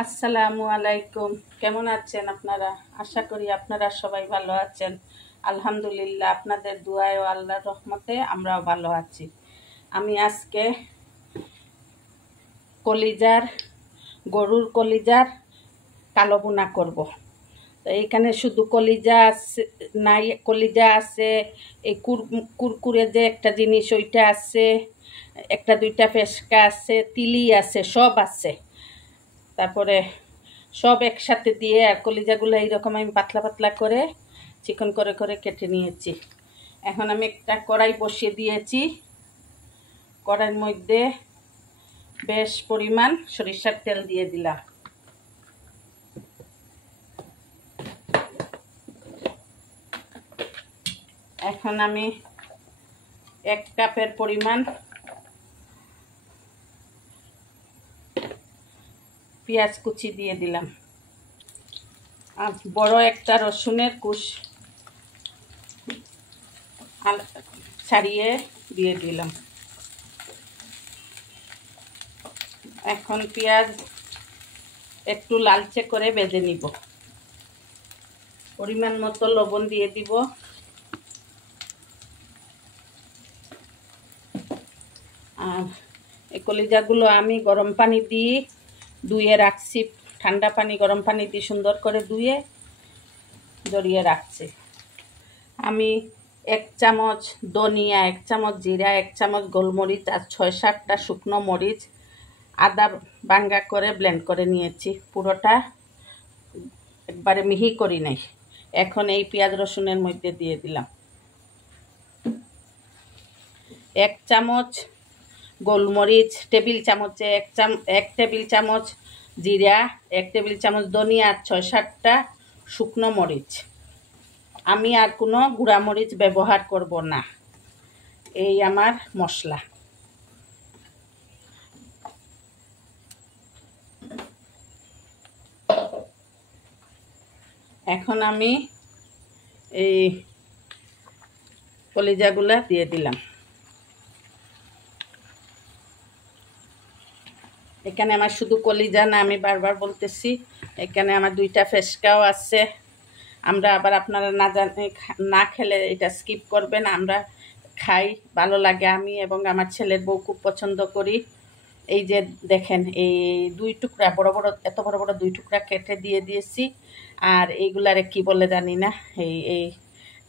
আসসালামু আলাইকুম। কেমন আছেন আপনারা? আশা করি আপনারা সবাই ভালো আছেন। আলহামদুলিল্লাহ, আপনাদের দুআয় ও আল্লাহর রহমতে আমরাও ভালো আছি। আমি আজকে কলিজার গরুর কলিজার কালো ভুনা করব। তো এইখানে শুধু কলিজা আছে, নাই কলিজা আছে, এই কুরকুরে যে একটা জিনিস ওইটা আছে, একটা দুইটা ফেসকা আছে, তিলি আছে, সব আছে। তারপরে সব একসাথে দিয়ে আর কলিজাগুলো এইরকম আমি পাতলা পাতলা করে চিকন করে করে কেটে নিয়েছি। এখন আমি একটা কড়াই বসিয়ে দিয়েছি। কড়াইয়ের মধ্যে বেশ পরিমাণ সরিষার তেল দিয়ে দিলাম। এখন আমি 1 কাপের পরিমাণ পেঁয়াজ কুচি দিয়ে দিলাম আর বড় একটা রসুনের কুচ ছাড়িয়ে দিয়ে দিলাম। এখন পেঁয়াজ একটু লালচে করে ভেজে নিব। পরিমাণ মতো লবণ দিয়ে দিব। আর এই কলিজাগুলো আমি গরম পানি দিয়ে ধুয়ে রাখছি। ঠান্ডা পানি গরম পানি দিয়ে সুন্দর করে ধুয়ে জড়িয়ে রাখছি। আমি 1 চামচ ধনিয়া, 1 চামচ জিরা, 1 চামচ গোলমরিচ আর 6-7টা শুকনো মরিচ আদা ভাঙ্গা করে ব্লেন্ড করে নিয়েছি। পুরোটা একবারে মিহি করি নাই। এখন এই পেঁয়াজ রসুনের মধ্যে দিয়ে দিলাম। 1 চামচ গোলমরিচ, টেবিল চামচে 1 টেবিল চামচ জিরা, 1 টেবিল চামচ ধনিয়া আর 6-7টা শুকনো মরিচ। আমি আর কোনো গুঁড়া মরিচ ব্যবহার করব না। এই আমার মশলা। এখন আমি এই কলিজাগুলা দিয়ে দিলাম। এখানে আমার শুধু কলিজা না, আমি বারবার বলতেছি, এখানে আমার 2টা ফেসকাও আছে। আমরা আবার আপনারা না খেলে এটা স্কিপ করবেন। আমরা খাই, ভালো লাগে। আমি এবং আমার ছেলের বউ খুব পছন্দ করি। এই যে দেখেন, এই 2 টুকরা বড় বড়, এত বড় বড় 2 টুকরা কেটে দিয়ে দিয়েছি। আর এইগুলারে কি বলে জানি না, এই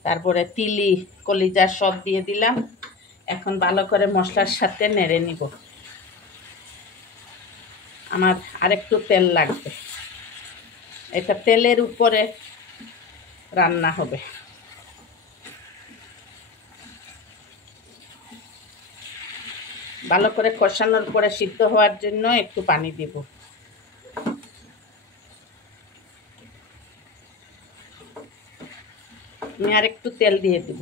তারপরে তিলি, কলিজা সব দিয়ে দিলাম। এখন ভালো করে মশলার সাথে নেড়ে নিব। আমার আরেকটু তেল লাগবে। এটা তেলের উপরে রান্না হবে। ভালো করে কষানোর পরে সিদ্ধ হওয়ার জন্য একটু পানি দিব। আমি আর একটু তেল দিয়ে দিব।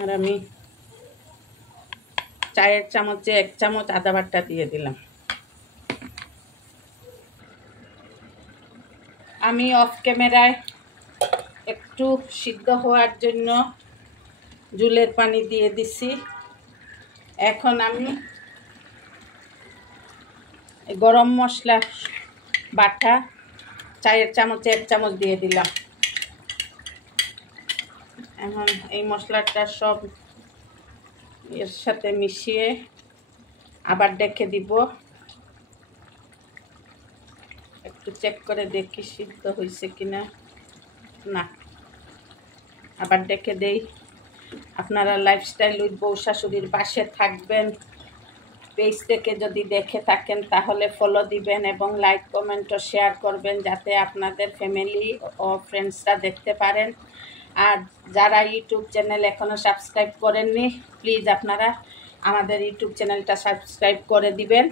আর আমি চায়ের চামচে 1 চামচ আদা বাটা দিয়ে দিলাম। আমি অফ ক্যামেরায় একটু সিদ্ধ হওয়ার জন্য জুলের পানি দিয়ে দিছি। এখন আমি গরম মশলা বাটা চায়ের চামচে 1 চামচ দিয়ে দিলাম। এখন এই মশলাটা সব এর সাথে মিশিয়ে আবার ডেকে দিব। একটু চেক করে দেখি সিদ্ধ হয়েছে কিনা। না, আবার ডেকে দেই। আপনারা লাইফস্টাইল উইথ বউ শাশুড়ির পাশে থাকবেন। পেজ থেকে যদি দেখে থাকেন তাহলে ফলো দিবেন এবং লাইক, কমেন্ট ও শেয়ার করবেন, যাতে আপনাদের ফ্যামিলি ও ফ্রেন্ডসরা দেখতে পারেন। আর যারা ইউটিউব চ্যানেল এখনও সাবস্ক্রাইব করেননি, প্লিজ আপনারা আমাদের ইউটিউব চ্যানেলটা সাবস্ক্রাইব করে দিবেন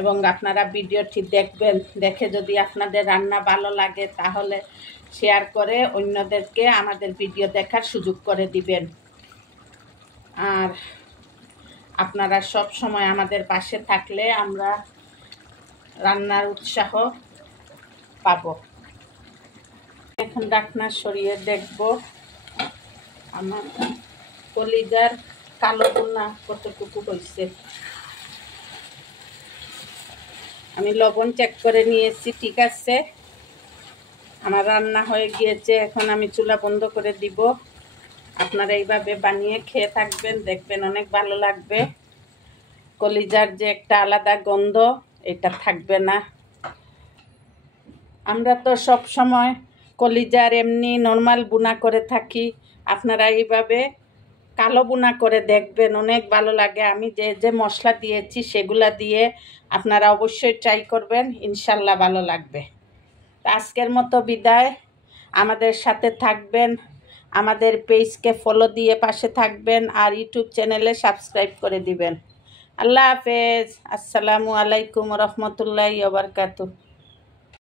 এবং আপনারা ভিডিওটি দেখবেন। দেখে যদি আপনাদের রান্না ভালো লাগে তাহলে শেয়ার করে অন্যদেরকে আমাদের ভিডিও দেখার সুযোগ করে দিবেন। আর আপনারা সব সময় আমাদের পাশে থাকলে আমরা রান্নার উৎসাহ পাব। এখন ঢাকনা সরিয়ে দেখব আমার কলিজার কালো ভুনা কতটুকু হয়েছে। আমি লবণ চেক করে নিয়েছি, ঠিক আছে। আমার রান্না হয়ে গিয়েছে, এখন আমি চুলা বন্ধ করে দিব। আপনারা এইভাবে বানিয়ে খেয়ে থাকবেন, দেখবেন অনেক ভালো লাগবে। কলিজার যে একটা আলাদা গন্ধ, এটা থাকবে না। আমরা তো সব সময় কলিজার এমনি নর্মাল বুনা করে থাকি, আপনারা এইভাবে কালো বুনা করে দেখবেন, অনেক ভালো লাগে। আমি যে যে মশলা দিয়েছি সেগুলা দিয়ে আপনারা অবশ্যই ট্রাই করবেন, ইনশাল্লাহ ভালো লাগবে। আজকের মতো বিদায়। আমাদের সাথে থাকবেন, আমাদের পেজকে ফলো দিয়ে পাশে থাকবেন, আর ইউটিউব চ্যানেলে সাবস্ক্রাইব করে দিবেন। আল্লাহ হাফেজ। আসসালামু আলাইকুম রহমতুল্লাহি ওয়া বারাকাতুহু।